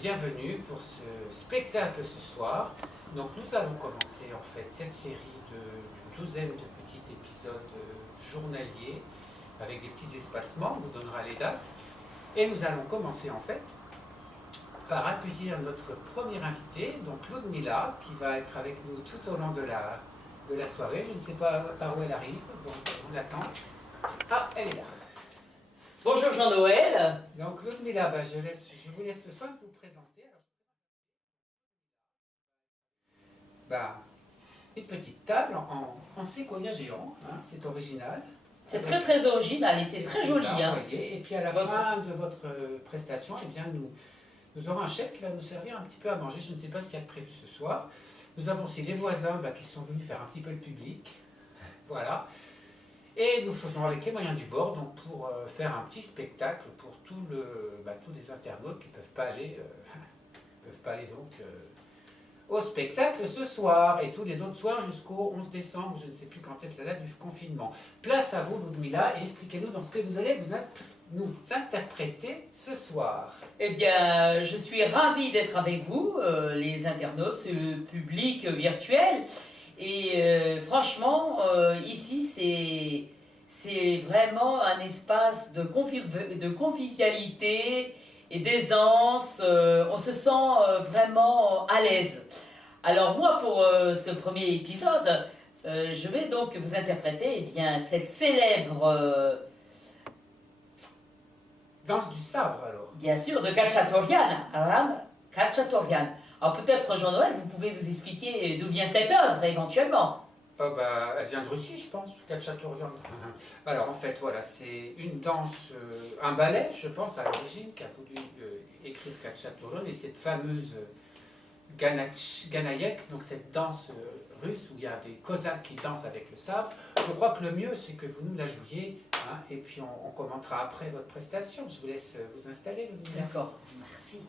bienvenue pour ce spectacle ce soir. Donc nous allons commencer en fait cette série d'une douzaine de petits épisodes journaliers avec des petits espacements, on vous donnera les dates. Et nous allons commencer en fait par accueillir notre première invitée, donc Ludmila, qui va être avec nous tout au long de la soirée. Je ne sais pas par où elle arrive, donc on l'attend. Ah, elle est là. Bonjour Jean-Noël. Donc Ludmila, je vous laisse le soin de vous présenter. Une petite table en séquoia géant, hein, c'est original. C'est très très original et c'est très joli. Hein. Et puis à la fin de votre prestation, eh bien, nous aurons un chef qui va nous servir un petit peu à manger. Je ne sais pas ce qu'il y a de prévu ce soir. Nous avons aussi les voisins qui sont venus faire un petit peu le public. Voilà. Et nous faisons avec les moyens du bord donc pour faire un petit spectacle pour tous les internautes qui ne peuvent pas aller, au spectacle ce soir et tous les autres soirs jusqu'au 11 décembre, je ne sais plus quand est-ce la date du confinement. Place à vous Ludmila et expliquez-nous dans ce que vous allez nous interpréter ce soir. Eh bien, je suis ravie d'être avec vous, les internautes, ce public virtuel. Et franchement, ici, c'est vraiment un espace de convivialité et d'aisance. On se sent vraiment à l'aise. Alors moi, pour ce premier épisode, je vais donc vous interpréter cette célèbre... Danse du sabre, alors. Bien sûr, de Khachaturian, Aram Khachaturian. Alors peut-être, Jean-Noël, vous pouvez nous expliquer d'où vient cette œuvre, éventuellement. Elle vient de Russie, je pense, Khachaturian. Alors en fait, voilà, c'est une danse, un ballet, je pense, à l'origine, qui a voulu écrire Khachaturian, et cette fameuse Ganayek, donc cette danse russe où il y a des cosaques qui dansent avec le sabre. Je crois que le mieux, c'est que vous nous la jouiez, hein, et puis on commentera après votre prestation. Je vous laisse vous installer. D'accord, merci.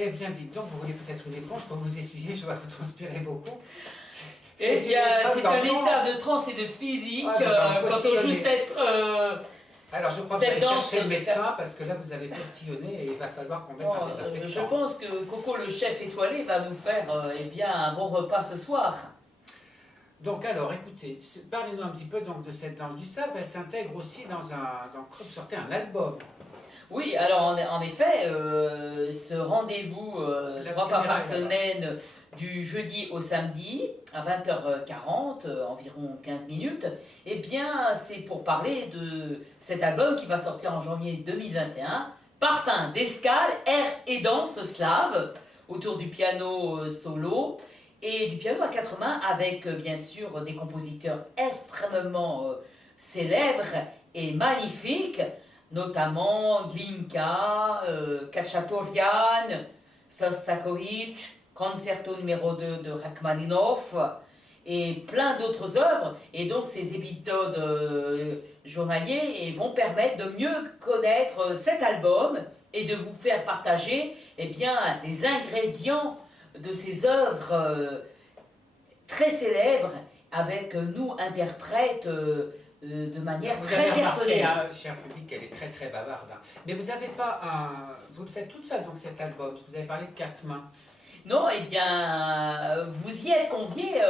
Eh bien, dites donc, vous voulez peut-être une éponge pour vous essuyer, je vais vous transpirer beaucoup. Eh bien, c'est un état de transe et de physique quand on joue Alors je crois que vous Cette allez danse chercher le de médecin parce que là vous avez postillonné et il va falloir qu'on mette un Je désinfectant. pense que Coco le chef étoilé va nous faire eh bien, un bon repas ce soir. Donc alors écoutez, parlez-nous un petit peu donc, de cette danse du sable. Elle s'intègre aussi quand vous sortez un album. Oui, alors en effet, ce rendez-vous 3 fois par semaine du jeudi au samedi à 20h40, environ 15 minutes, eh bien c'est pour parler de cet album qui va sortir en janvier 2021, Parfum d'escale, air et danse slave, autour du piano solo et du piano à quatre mains avec bien sûr des compositeurs extrêmement célèbres et magnifiques, notamment Glinka, Khachaturian, Sostakovich, Concerto numéro 2 de Rachmaninoff et plein d'autres œuvres. Et donc ces épisodes journaliers vont permettre de mieux connaître cet album et de vous faire partager eh bien, les ingrédients de ces œuvres très célèbres avec nous interprètes de manière très personnelle. Vous avez remarqué, cher public, qu'elle est très très bavarde. Hein. Mais vous n'avez pas un... Vous le faites toute seule dans cet album, parce que vous avez parlé de 4 mains. Non, eh bien, vous y êtes convié,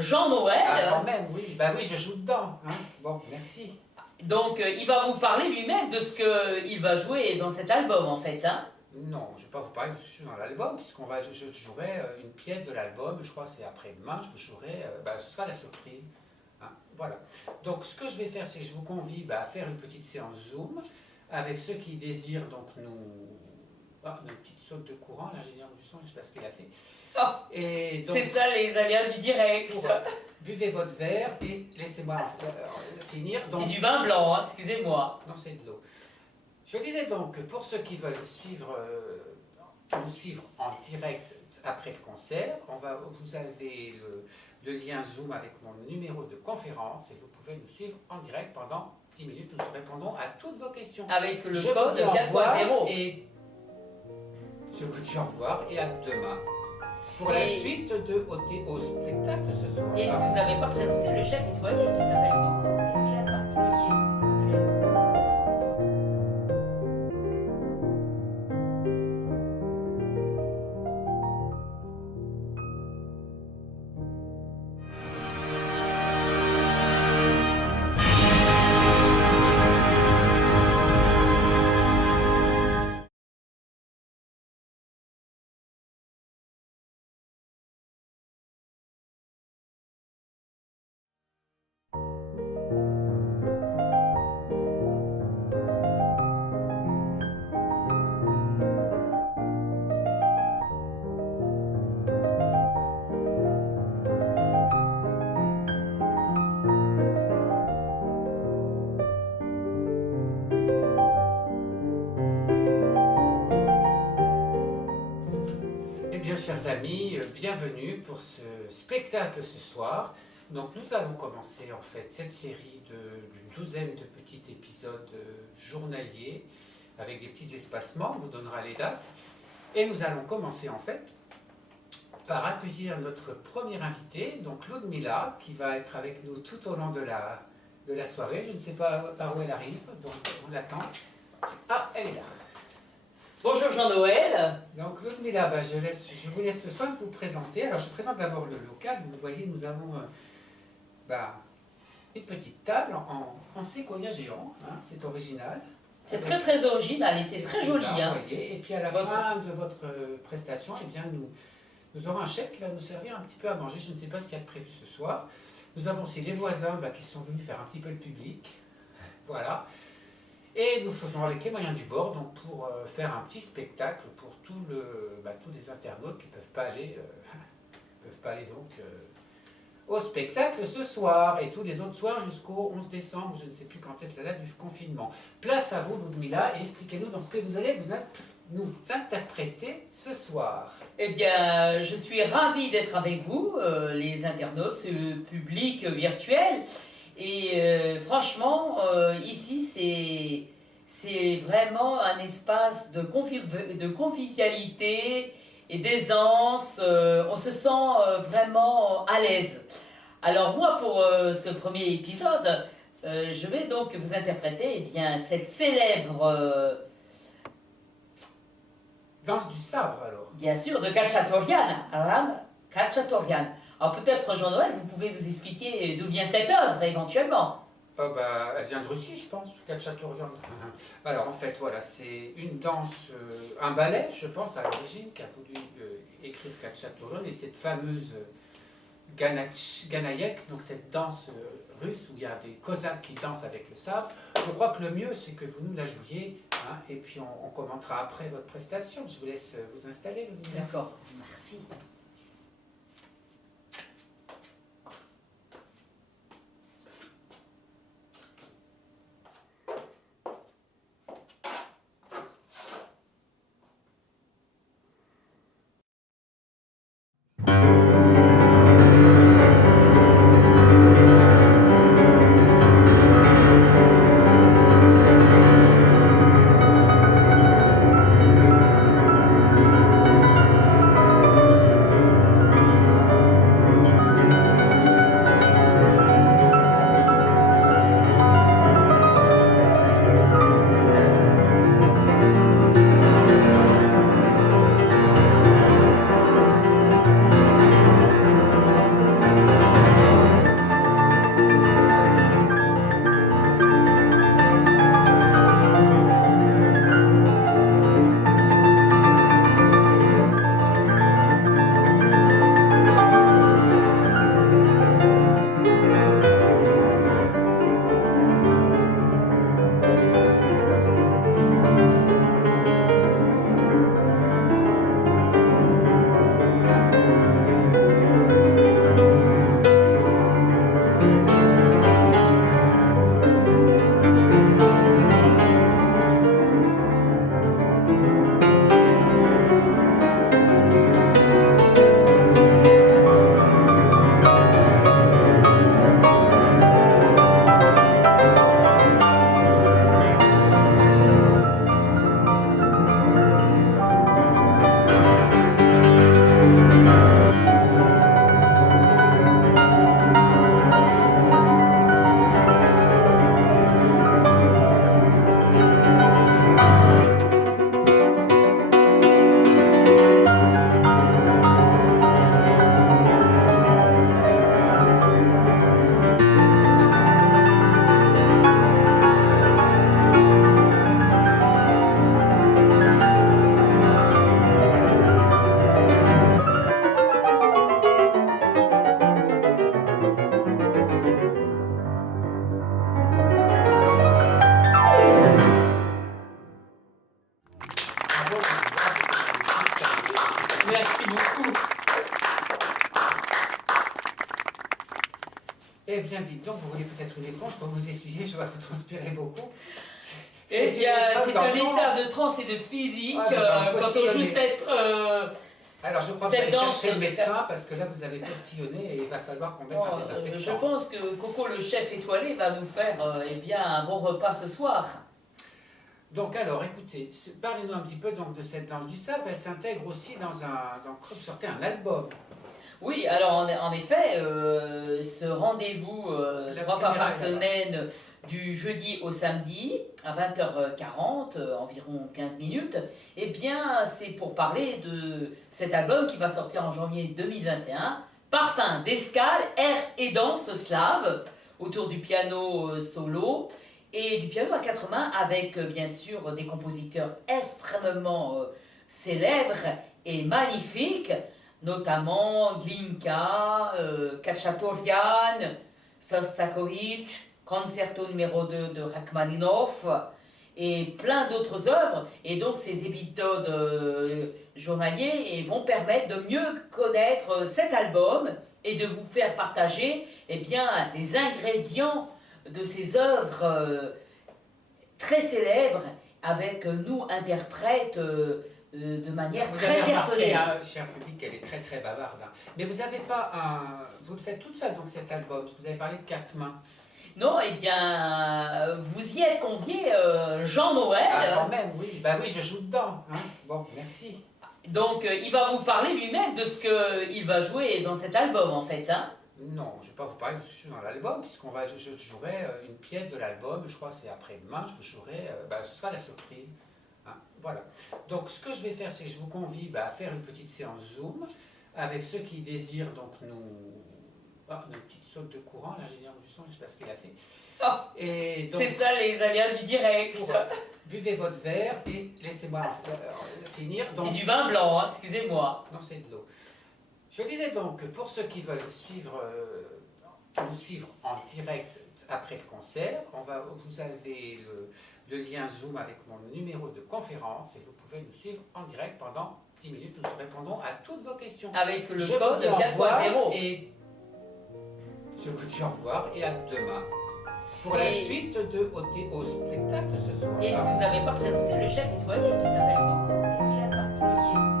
Jean-Noël. Ah, quand même, oui. Bah oui, je joue dedans. Hein. Bon, merci. Donc, il va vous parler lui-même de ce qu'il va jouer dans cet album, en fait. Hein. Non, je ne vais pas vous parler de ce que je joue dans l'album, je jouerai une pièce de l'album, je crois que c'est après-demain, je jouerai, ce sera la surprise. Hein, voilà. Donc ce que je vais faire, c'est que je vous convie à faire une petite séance Zoom avec ceux qui désirent donc nous... Ah, une petite saute de courant, l'ingénieur du son, je ne sais pas ce qu'il a fait. Oh, c'est ça les aléas du direct. Buvez votre verre et laissez-moi finir. C'est du vin blanc, hein, excusez-moi. Non, c'est de l'eau. Je disais donc que pour ceux qui veulent nous suivre en direct après le concert, vous avez le lien Zoom avec mon numéro de conférence et vous pouvez nous suivre en direct pendant 10 minutes. Nous répondons à toutes vos questions. Avec le code 4.0. Et je vous dis au revoir et à demain pour la suite au spectacle ce soir. Et vous ne nous avez pas présenté le chef étoilé qui s'appelle Coco. Qu'est-ce qu'il a de particulier ? Chers amis, bienvenue pour ce spectacle ce soir. Donc nous allons commencer en fait cette série d'une douzaine de petits épisodes journaliers avec des petits espacements, on vous donnera les dates. Et nous allons commencer en fait par accueillir notre premier invité, donc Ludmila, qui va être avec nous tout au long de la soirée. Je ne sais pas par où elle arrive, donc on l'attend. Ah, elle est là. Bonjour Jean-Noël. Donc Ludmila, je vous laisse le soin de vous présenter. Alors je présente d'abord le local. Vous voyez, nous avons une petite table en séquoia géant. Hein, c'est original. C'est très très original et c'est très joli. Hein. Et puis à la fin de votre prestation, eh bien, nous aurons un chef qui va nous servir un petit peu à manger. Je ne sais pas ce qu'il y a de prévu ce soir. Nous avons aussi les voisins qui sont venus faire un petit peu le public. Voilà. Et nous faisons avec les moyens du bord donc pour faire un petit spectacle pour tous les internautes qui ne peuvent pas aller donc au spectacle ce soir et tous les autres soirs jusqu'au 11 décembre, je ne sais plus quand est-ce la date du confinement. Place à vous Ludmila et expliquez-nous dans ce que vous allez nous interpréter ce soir. Eh bien, je suis ravie d'être avec vous, les internautes, ce public virtuel. Et franchement, ici, c'est vraiment un espace de convivialité et d'aisance. On se sent vraiment à l'aise. Alors moi, pour ce premier épisode, je vais donc vous interpréter bien, cette célèbre, Danse du sabre, alors. bien sûr, de Khachaturian, Ram Khachaturian. Alors peut-être, Jean-Noël, vous pouvez nous expliquer d'où vient cette œuvre, éventuellement. Elle vient de Russie, je pense, Khachaturian. Alors, en fait, voilà, c'est une danse, un ballet, je pense, à l'origine, qu'a voulu écrire Khachaturian, et cette fameuse Ganayek, donc cette danse russe où il y a des cosaques qui dansent avec le sabre. Je crois que le mieux, c'est que vous nous la jouiez, hein, et puis on commentera après votre prestation. Je vous laisse vous installer. D'accord, merci. Merci beaucoup. Eh bien, dites donc, vous voulez peut-être une éponge pour vous essuyer, je vois que vous transpirez beaucoup. Eh bien, c'est un état de transe et de physique quand on joue cette... Alors, je crois que vous allez chercher le médecin parce que là, vous avez postillonné et il va falloir qu'on mette un désinfectant. Je pense que Coco, le chef étoilé, va nous faire eh bien, un bon repas ce soir. Donc, alors, écoutez, parlez-nous un petit peu donc, de cette danse du sabre. Elle s'intègre aussi dans vous sortez un album. Oui, alors en effet, ce rendez-vous 3 fois par semaine, du jeudi au samedi, à 20h40, environ 15 minutes, eh bien, c'est pour parler de cet album qui va sortir en janvier 2021, Parfum d'escale, air et danse slave, autour du piano solo et du piano à 4 mains, avec bien sûr des compositeurs extrêmement célèbres et magnifiques, notamment Glinka, Khachaturian, Sostakovich, Concerto numéro 2 de Rachmaninoff et plein d'autres œuvres. Et donc ces épisodes journaliers vont permettre de mieux connaître cet album et de vous faire partager eh bien, les ingrédients de ces œuvres très célèbres avec nous interprètes de manière très personnelle. Hein, cher public, elle est très très bavarde. Hein. Mais vous n'avez pas un... Vous le faites toute seule dans cet album, vous avez parlé de 4 mains. Non, eh bien, vous y êtes convié, Jean-Noël. Ah, quand même, oui. Bah oui, je joue dedans. Hein. Bon, merci. Donc, il va vous parler lui-même de ce qu'il va jouer dans cet album, en fait. Hein. Non, je ne vais pas vous parler de ce que je suis dans l'album, je jouerai une pièce de l'album, je crois que c'est après-demain, je jouerai, ce sera la surprise. Hein, voilà. Donc ce que je vais faire, c'est que je vous convie à faire une petite séance Zoom avec ceux qui désirent donc nous... Ah, une petite saute de courant, l'ingénieur du son, je ne sais pas ce qu'il a fait. Oh, Et donc, c'est ça les aléas du direct. Buvez votre verre et laissez-moi finir. C'est du vin blanc, hein, excusez-moi. Non, c'est de l'eau. Je disais donc que pour ceux qui veulent nous suivre en direct après le concert, vous avez le lien Zoom avec mon numéro de conférence et vous pouvez nous suivre en direct pendant 10 minutes. Nous répondons à toutes vos questions. Avec le Je code vous dis au revoir 4.0. et je vous dis au revoir et à demain pour la suite au spectacle ce soir. Et vous n'avez pas présenté le chef étoilé qui s'appelle Coco. Qu'est-ce qu'il a de particulier?